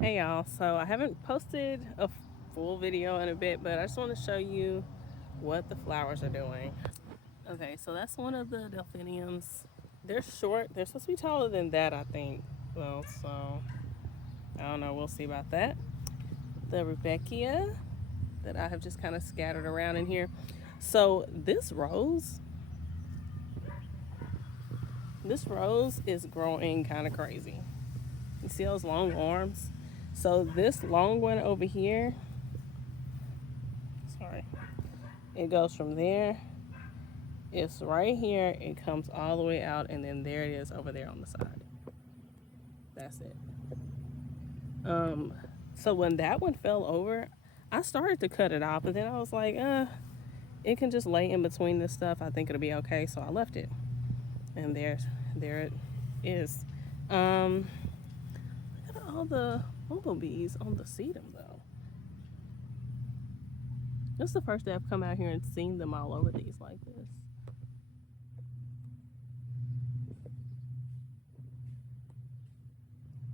Hey y'all, so I haven't posted a full video in a bit, but I just want to show you what the flowers are doing. Okay, so that's one of the delphiniums. They're short, they're supposed to be taller than that, I think. Well, so I don't know, we'll see about that. The Rudbeckia that I have just kind of scattered around in here. So this rose is growing kind of crazy. You see those long arms? So this long one over here, sorry, it goes from there. It's right here. It comes all the way out, and then there it is over there on the side. That's it. Um, so when that one fell over, I started to cut it off, but then I was like, it can just lay in between this stuff. I think it'll be okay, so I left it, and there it is. Um, Look at all the bumblebees on the sedum though. This is the first day I've come out here and seen them all over these like this.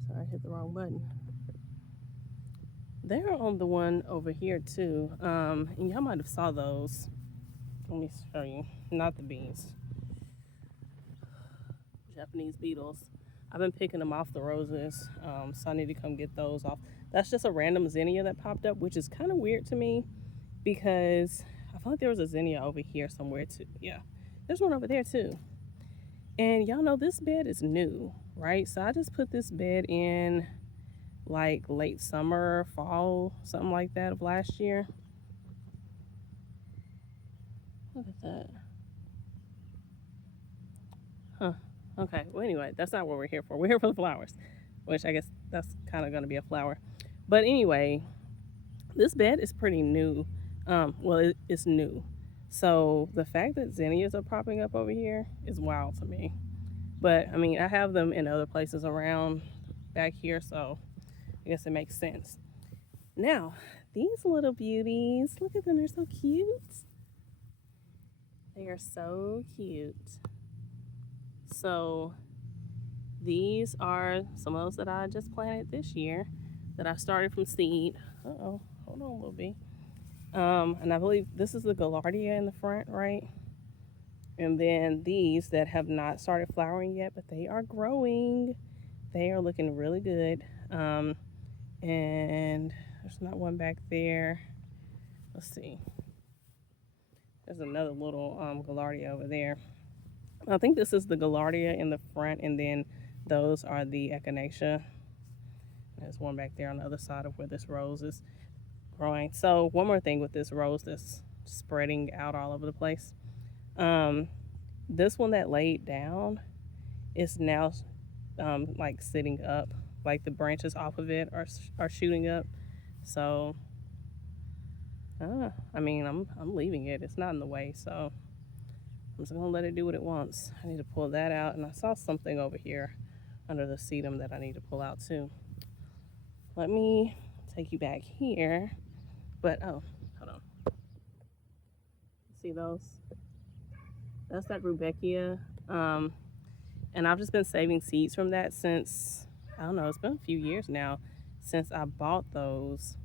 Sorry, I hit the wrong button. They're on the one over here too. And y'all might have saw those. Let me show you. Not the bees. Japanese beetles. I've been picking them off the roses, so I need to come get those off. That's just a random zinnia that popped up, which is kind of weird to me because I feel like there was a zinnia over here somewhere too. Yeah, there's one over there too. And y'all know this bed is new, right? So I just put this bed in like late summer, fall, something like that of last year. Look at that. Huh. Okay. Well, anyway, that's not what we're here for. We're here for the flowers, which I guess that's kind of going to be a flower. But anyway, this bed is pretty new. It's new. So the fact that zinnias are popping up over here is wild to me. But I mean, I have them in other places around back here, so I guess it makes sense. Now, these little beauties, look at them. They're so cute. They are so cute. So these are some of those that I just planted this year that I started from seed. Oh, hold on a little bit. And I believe this is the Gaillardia in the front, right? And then these that have not started flowering yet, but they are growing. They are looking really good. And there's not one back there. Let's see. There's another little Gaillardia over there. I think this is the Gaillardia in the front, and then those are the Echinacea. There's one back there on the other side of where this rose is growing. So one more thing with this rose that's spreading out all over the place. Um, this one that laid down is now like sitting up, like the branches off of it are shooting up. So I mean, I'm leaving it. It's not in the way, so I'm just gonna let it do what it wants. I need to pull that out, and I saw something over here under the sedum that I need to pull out too. Let me take you back here. But oh, hold on. See those? That's that Rudbeckia. Um, and I've just been saving seeds from that since I don't know. It's been a few years now since I bought those.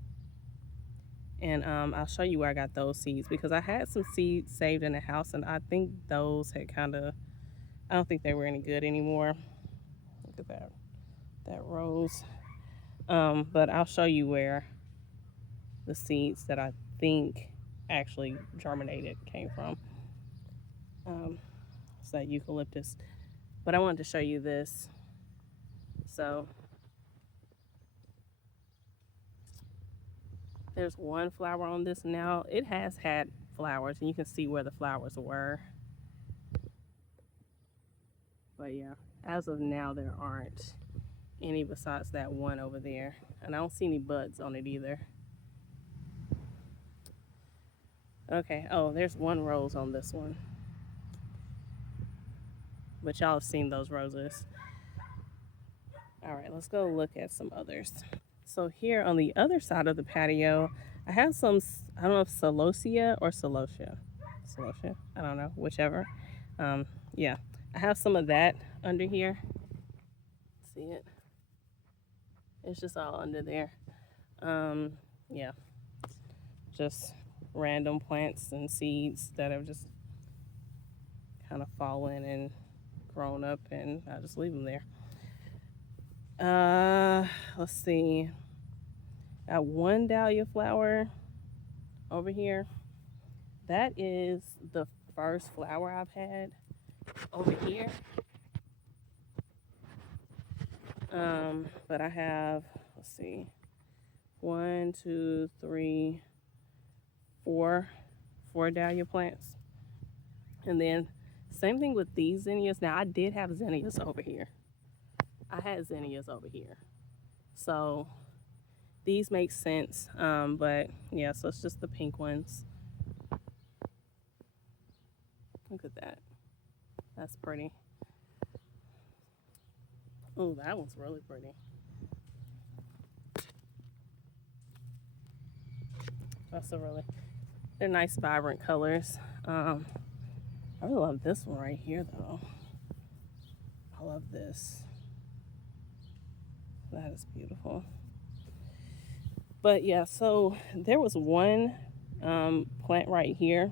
And I'll show you where I got those seeds because I had some seeds saved in the house, and I think those had kind of. I don't think they were any good anymore. Look at that rose. But I'll show you where the seeds that I think actually germinated came from. It's that eucalyptus. But I wanted to show you this. So there's one flower on this now. It has had flowers, and you can see where the flowers were. But yeah, as of now, there aren't any besides that one over there. And I don't see any buds on it either. Okay, oh, there's one rose on this one. But y'all have seen those roses. All right, let's go look at some others. So here on the other side of the patio, I have some, I don't know if celosia or celosia. Celosia, I don't know, whichever. Yeah, I have some of that under here. See it? It's just all under there. Yeah, just random plants and seeds that have just kind of fallen and grown up, and I just leave them there. Let's see. Got one dahlia flower over here. That is the first flower I've had over here. But I have, let's see, one, two, three, four dahlia plants. And then same thing with these zinnias. Now I did have zinnias over here. I had zinnias over here. So these make sense. But yeah, so it's just the pink ones. Look at that. That's pretty. Oh, that one's really pretty. They're nice, vibrant colors. I really love this one right here, though. I love this. That is beautiful. But yeah, so there was one plant right here,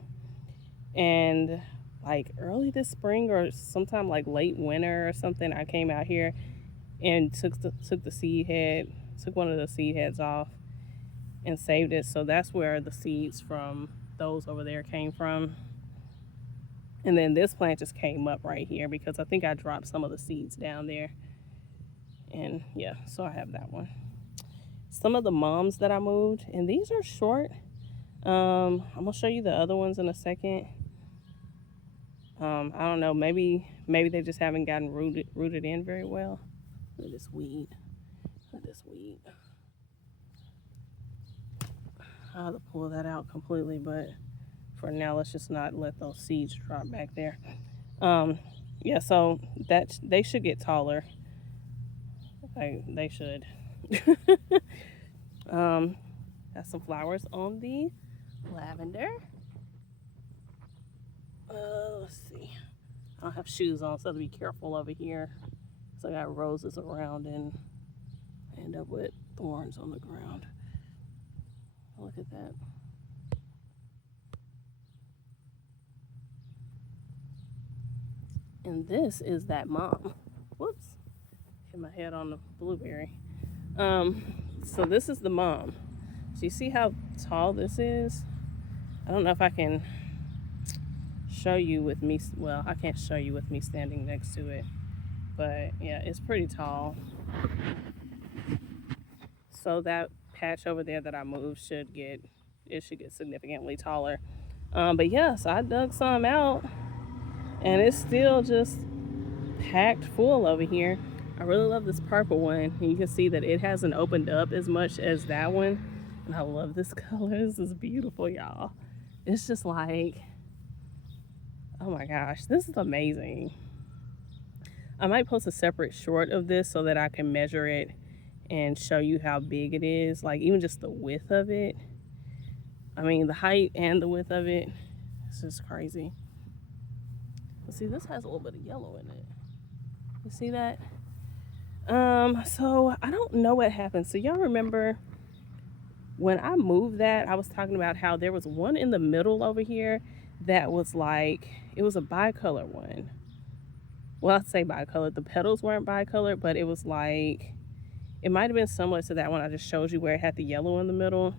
and like early this spring or sometime like late winter or something, I came out here and took the seed head, took one of the seed heads off and saved it. So that's where the seeds from those over there came from. And then this plant just came up right here because I think I dropped some of the seeds down there. And yeah, so I have that one. Some of the mums that I moved, and these are short. I'm gonna show you the other ones in a second. I don't know, maybe they just haven't gotten rooted in very well. Look at this weed. Look at this weed. I'll have to pull that out completely, but for now, let's just not let those seeds drop back there. Yeah, so that they should get taller. They should. Got some flowers on the lavender. Let's see. I don't have shoes on, so I have to be careful over here. So I got roses around and end up with thorns on the ground. Look at that. And this is that mom. Whoops. Hit my head on the blueberry. So this is the mom. So you see how tall this is? I don't know if I can show you with me. Well, I can't show you with me standing next to it. But yeah, it's pretty tall. So that patch over there that I moved should get significantly taller. But yeah, so I dug some out, and it's still just packed full over here. I really love this purple one. You can see that it hasn't opened up as much as that one. And I love this color. This is beautiful, y'all. It's just like, oh my gosh, this is amazing. I might post a separate short of this so that I can measure it and show you how big it is. Like even just the width of it. I mean, the height and the width of it. It's just crazy. See, this has a little bit of yellow in it. You see that? So I don't know what happened. So y'all remember when I moved that, I was talking about how there was one in the middle over here that was like, it was a bicolor one. Well, I'd say bicolor. The petals weren't bicolor, but it was like, it might have been similar to that one I just showed you where it had the yellow in the middle.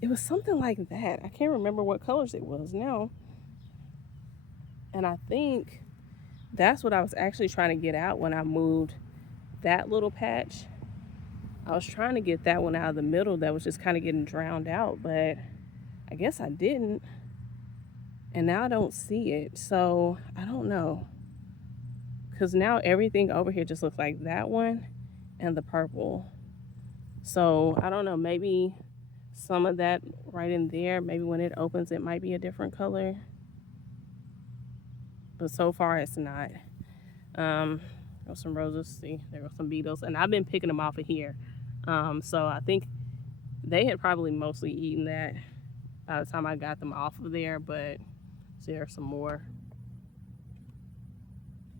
It was something like that. I can't remember what colors it was now. And I think that's what I was actually trying to get out when I moved that little patch. I was trying to get that one out of the middle that was just kind of getting drowned out, but I guess I didn't. And now I don't see it. So I don't know. Because now everything over here just looks like that one and the purple. So I don't know. Maybe some of that right in there, maybe when it opens, it might be a different color. But so far it's not. There's some roses. See, there go some beetles. And I've been picking them off of here. So I think they had probably mostly eaten that by the time I got them off of there, but see, there's some more.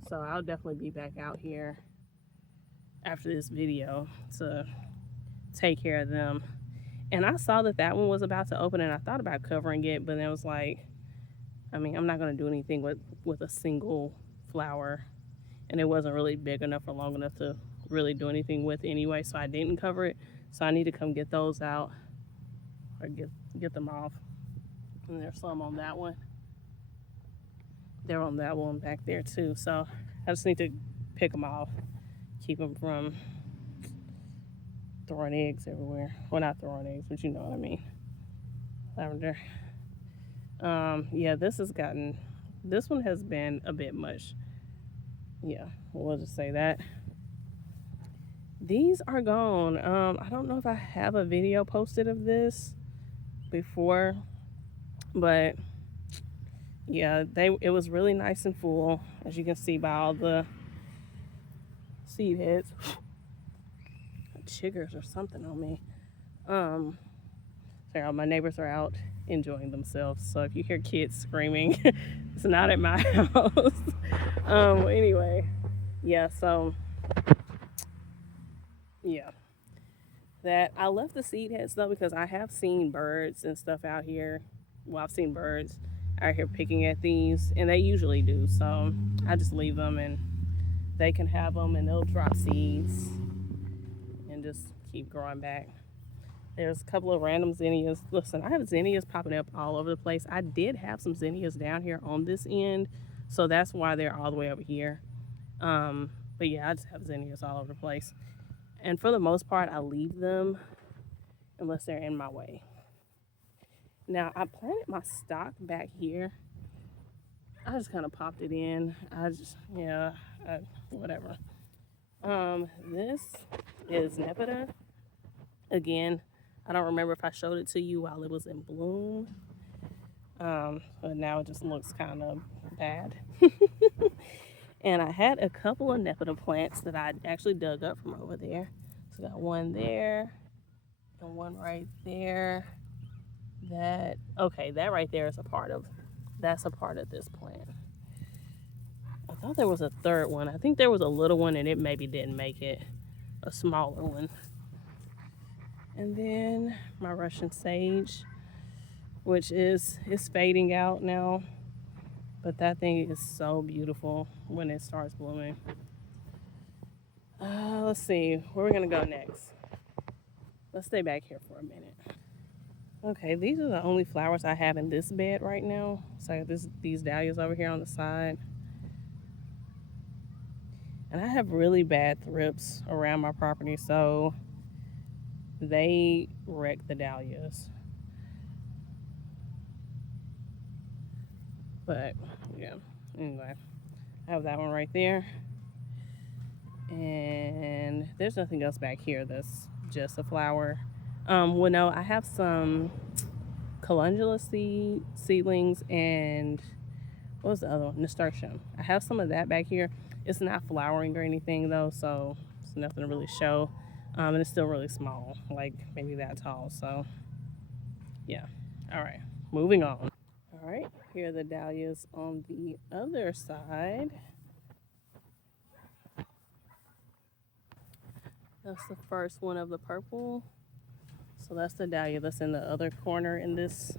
So I'll definitely be back out here after this video to take care of them. And I saw that that one was about to open, and I thought about covering it, but then it was like, I mean, I'm not going to do anything with a single flower, and it wasn't really big enough or long enough to really do anything with anyway, so I didn't cover it. So I need to come get those out, or get them off. And there's some on that one. They're on that one back there too. So I just need to pick them off, keep them from throwing eggs everywhere. Well, not throwing eggs, but you know what I mean. Lavender. Yeah, this one has been a bit much. Yeah, we'll just say that. These are gone. I don't know if I have a video posted of this before, but yeah, it was really nice and full, as you can see by all the seed heads. Chiggers or something on me. Sorry, my neighbors are out enjoying themselves, so if you hear kids screaming, it's not at my house. Anyway, yeah, so yeah, that I left the seed heads though because I have seen birds and stuff out here. Well, I've seen birds out here picking at these, and they usually do. So I just leave them, and they can have them, and they'll drop seeds and just keep growing back. There's a couple of random zinnias. Listen, I have zinnias popping up all over the place. I did have some zinnias down here on this end, so that's why they're all the way over here. But yeah, I just have zinnias all over the place. And for the most part, I leave them unless they're in my way. Now, I planted my stock back here. I just kind of popped it in. Whatever. This is Nepeta. Again, I don't remember if I showed it to you while it was in bloom. But now it just looks kind of bad. And I had a couple of Nepeta plants that I actually dug up from over there. So I got one there and one right there. That right there is that's a part of this plant. I thought there was a third one. I think there was a little one and it maybe didn't make it. A smaller one. And then my Russian sage, which is fading out now. But that thing is so beautiful when it starts blooming. Let's see, where we're gonna go next. Let's stay back here for a minute. Okay, these are the only flowers I have in this bed right now. So these dahlias over here on the side. And I have really bad thrips around my property, so they wreck the dahlias. But yeah, anyway, I have that one right there. And there's nothing else back here that's just a flower. Well, no, I have some calendula seedlings and what was the other one? Nasturtium. I have some of that back here. It's not flowering or anything though, so it's nothing to really show. And it's still really small, like maybe that tall. So yeah. All right, moving on. All right, here are the dahlias on the other side. That's the first one of the purple. So that's the dahlia that's in the other corner in this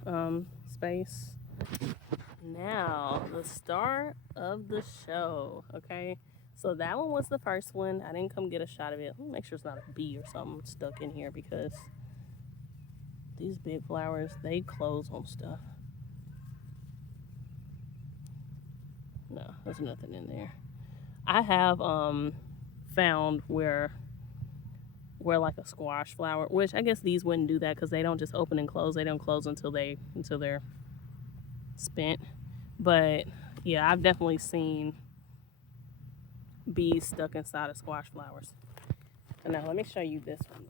space. Now, the star of the show, okay? So that one was the first one. I didn't come get a shot of it. Let me make sure it's not a bee or something stuck in here because these big flowers, they close on stuff. No, there's nothing in there. I have found where like a squash flower, which I guess these wouldn't do that because they don't just open and close. They don't close until they're spent. But yeah, I've definitely seen bees stuck inside of squash flowers. So now let me show you this one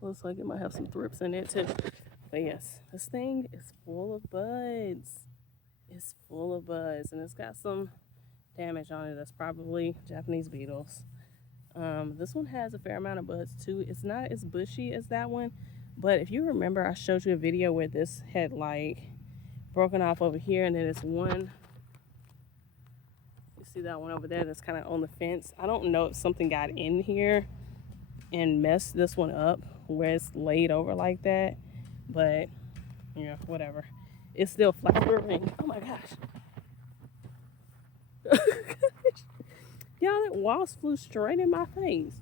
though. Looks like it might have some thrips in it too. But yes, this thing is full of buds. It's full of buds, and it's got some damage on it. That's probably Japanese beetles. This one has a fair amount of buds too. It's not as bushy as that one, but if you remember, I showed you a video where this had like broken off over here, and then it's one. You see that one over there that's kind of on the fence. I don't know if something got in here and messed this one up where it's laid over like that, but yeah, whatever. It's still flowering. Oh my gosh. Y'all, that wasp flew straight in my face.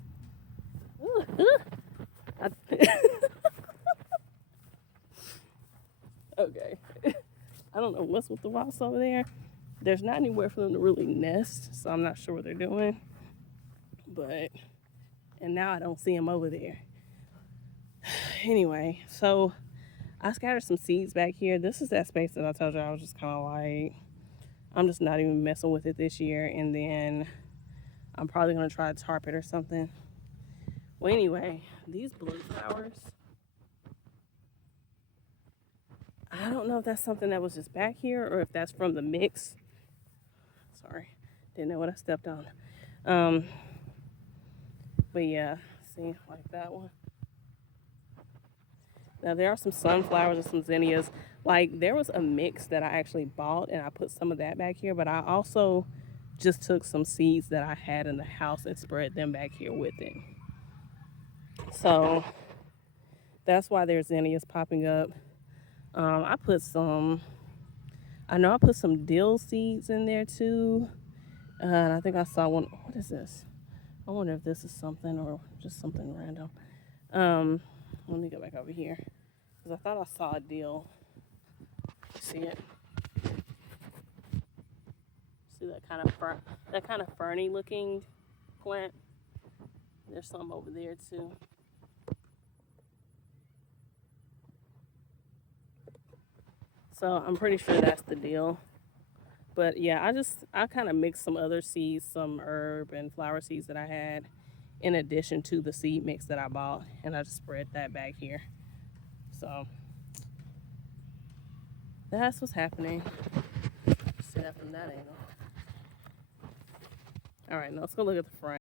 Okay. I don't know what's with the wasps over there. There's not anywhere for them to really nest, so I'm not sure what they're doing. But, and now I don't see them over there. Anyway, so I scattered some seeds back here. This is that space that I told you I was just kind of like, I'm just not even messing with it this year. And then I'm probably going to try to tarp it or something. Well, anyway, these blue flowers, I don't know if that's something that was just back here or if that's from the mix. Sorry, didn't know what I stepped on. But yeah, see, like that one. Now there are some sunflowers and some zinnias. Like there was a mix that I actually bought and I put some of that back here, but I also just took some seeds that I had in the house and spread them back here with it. So that's why there's zinnias popping up. I put some, I know I put some dill seeds in there too. And I think I saw one. What is this? I wonder if this is something or just something random. Let me go back over here because I thought I saw a dill. See it? See that kind of ferny looking plant? There's some over there too. So I'm pretty sure that's the dill. But yeah, I kind of mixed some other seeds, some herb and flower seeds that I had in addition to the seed mix that I bought, and I just spread that back here. So that's what's happening. See that from that angle. All right, now let's go look at the front.